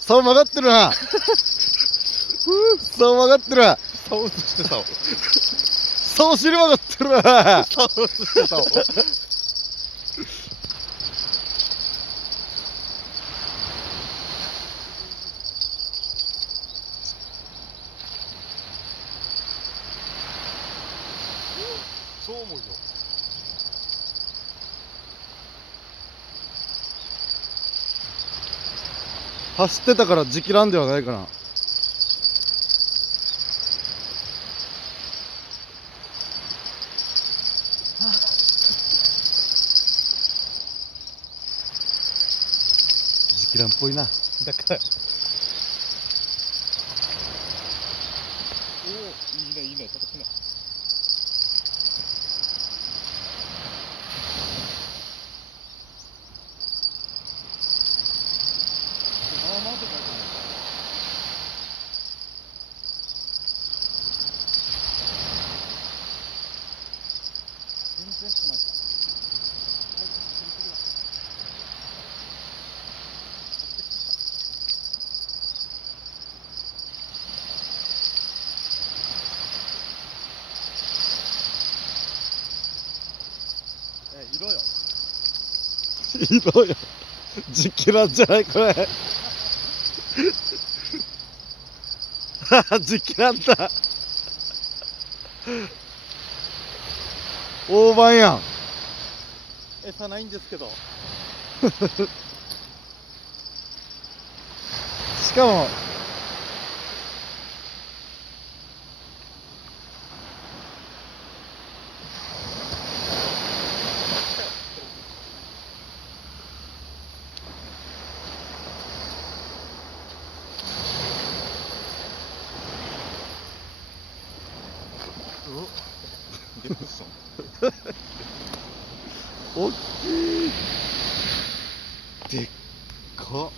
竿曲がってるな。竿曲がってる。竿移して竿。竿尻曲がってるな。竿移して竿。そう思うよ。走ってたから時期なんではないかな。時期なんっぽいな。だから。おお、いいねいいね、叩くね。まあまあでかいと思う。全然来ないか。はい、くるくるだ。色よ。色よ。時期なんじゃないこれ。時期なんだ。大判やん。餌ないんですけど。しかもデプッソン。大きい。でっか。